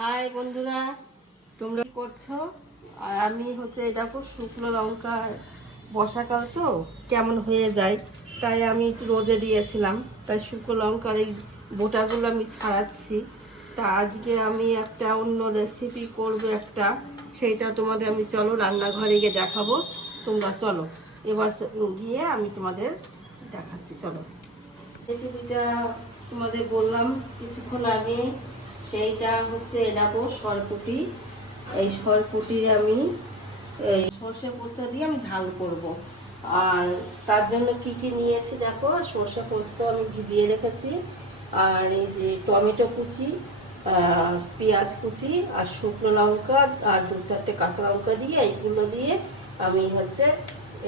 High বন্ধুরা, তোমরা কি করছো? আর আমি দেখো শুকনো লঙ্কার বর্ষাকাল তো কেমন হয়ে যায়, তাই আমি একটু রোদে দিয়েছিলাম। তাই শুকনো লঙ্কার এই বোটাগুলো আমি ছাড়াচ্ছি। তা আজকে আমি একটা অন্য রেসিপি করব একটা, সেইটা তোমাদের আমি চলো রান্নাঘরে গিয়ে দেখাবো। তোমরা চলো এবার গিয়ে আমি তোমাদের দেখাচ্ছি। চলো, রেসিপিটা তোমাদের বললাম কিছুক্ষণ আগে। সেইটা দেখো সরপুঁটি। এই সরপুঁটির আমি এই সর্ষে পোস্ত দিয়ে আমি ঝাল করব। আর তার জন্য কি কি নিয়েছি দেখো, সর্ষে পোস্ত আমি ভিজিয়ে রেখেছি, আর এই যে টমেটো কুচি, পেঁয়াজ কুচি, আর শুকনো লঙ্কা, আর দু চারটে কাঁচা লঙ্কা দিয়ে এইগুলো দিয়ে আমি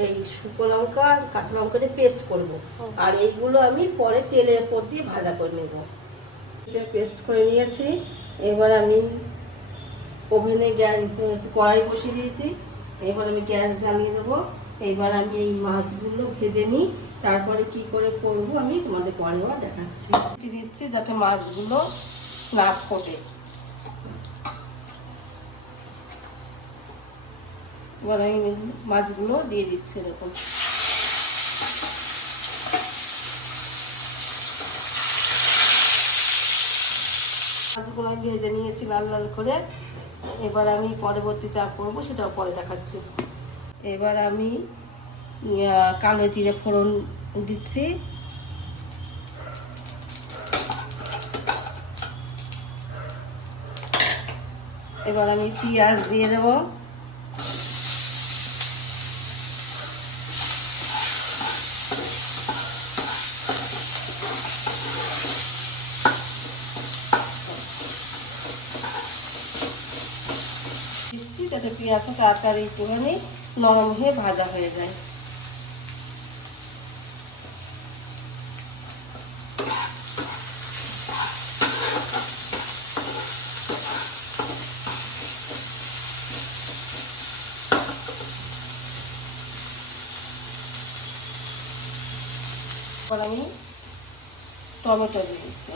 এই শুকনো লঙ্কা আর কাঁচা লঙ্কা দিয়ে পেস্ট করব। আর এইগুলো আমি পরে তেলের উপর দিয়ে ভাজা করে নেব। পেস্ট করে নিয়েছি। এবার আমি ওভেনে কড়াই বসিয়ে দিয়েছি। এবার আমি গ্যাস জ্বালিয়ে দেবো। এবার আমি এই মাছগুলো ভেজে নিই, তারপরে কি করে করব আমি তোমাদের পরে আবার দেখাচ্ছি। দিচ্ছি যাতে মাছগুলো না ফোটে। এবার আমি মাছগুলো দিয়ে দিচ্ছি। এরকম মাছগুলো আমি ভেজে নিয়েছি লাল লাল করে। এবার আমি পরবর্তী চা করবো, সেটাও পরে দেখাচ্ছি। এবার আমি কালো জিরে ফোড়ন দিচ্ছি। এবার আমি পেঁয়াজ দিয়ে দেব। দিচ্ছি যাতে পেঁয়াজটা তাড়াতাড়ি একটুখানি নরম হয়ে ভাজা হয়ে যায়। এবার আমি টমেটো দিয়ে দিচ্ছি।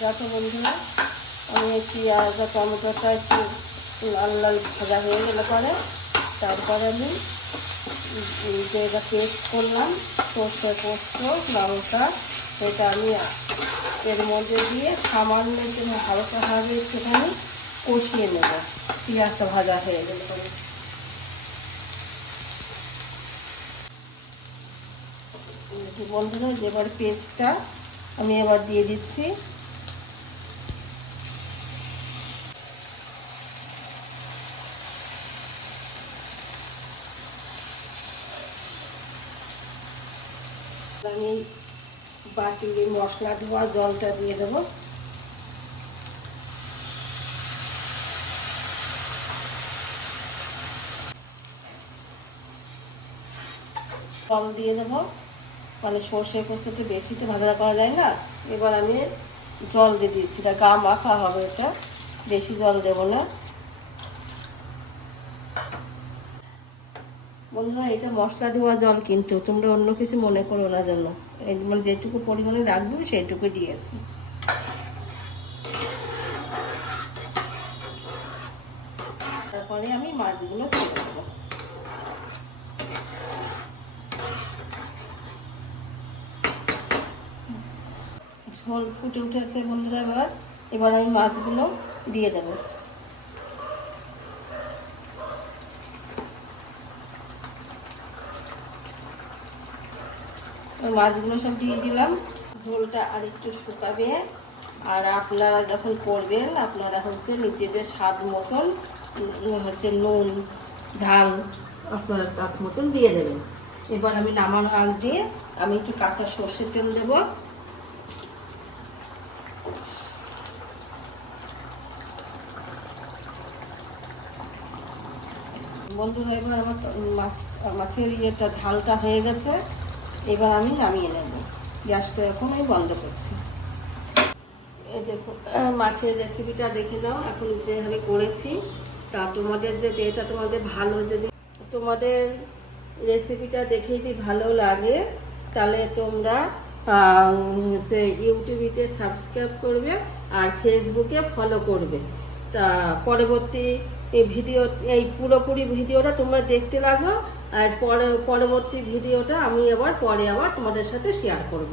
দেখো বন্ধুরা, আমি এই পেঁয়াজ আর টমেটোটা একটু লাল লাল ভাজা হয়ে গেলে পরে তারপরে আমি যেটা পেস্ট করলাম সর্ষে পোস্ত লঙ্কা, সেটা আমি এর মধ্যে দিয়ে সামান্য একটু হালকাভাবে একটুখানি কষিয়ে নেব। পেঁয়াজটা ভাজা হয়ে গেলে পরে বন্ধুরা এবার পেস্টটা আমি এবার দিয়ে দিচ্ছি। আমি বাটির মশলা ধোয়া জলটা দিয়ে দেবো। জল দিয়ে দেবো, মানে সর্ষে পোস্ততে বেশি তো ভাজা করা যায় না। এবার আমি জল দিয়ে দিচ্ছি, এটা গা মাখা হবে, এটা বেশি জল দেবো না। বন্ধুরা এটা মশলা ধোয়া জল, কিন্তু তোমরা অন্য কিছু মনে করো না যেন। মানে যেটুকু পরিমাণে রাখবো সেইটুকু দিয়েছি। তারপরে আমি মাছগুলো ছেড়ে দেবো। ঝোল ফুটে উঠেছে বন্ধুরা। এবার আমি মাছগুলো দিয়ে দেবো। মাছগুলো সব দিয়ে দিলাম। ঝোলটা আর একটু শুকাবে। আর আপনারা যখন করবেন আপনারা নিজেদের স্বাদ মতন নুন ঝাল আপনারা তার মতন দিয়ে দেবেন। এবার আমি নামানোর আগ দিয়ে আমি একটু কাঁচা সর্ষের তেল দেব। বন্ধুরা এবার আমার মাছের ঝালটা হয়ে গেছে। এবার আমি নামিয়ে নেব। গ্যাসটা এখন আমি বন্ধ করছি। এই দেখো মাছের রেসিপিটা দেখে নাও এখন যেভাবে করেছি। তা তোমাদের যদি এটা তোমাদের ভালো, যদি তোমাদের রেসিপিটা দেখে যদি ভালো লাগে তাহলে তোমরা যে ইউটিউবেতে সাবস্ক্রাইব করবে আর ফেসবুকে ফলো করবে। তা পরবর্তী ভিডিও, এই পুরোপুরি ভিডিওটা তোমরা দেখতে লাগো। আর পরবর্তী ভিডিওটা আমি পরে আবার তোমাদের সাথে শেয়ার করব।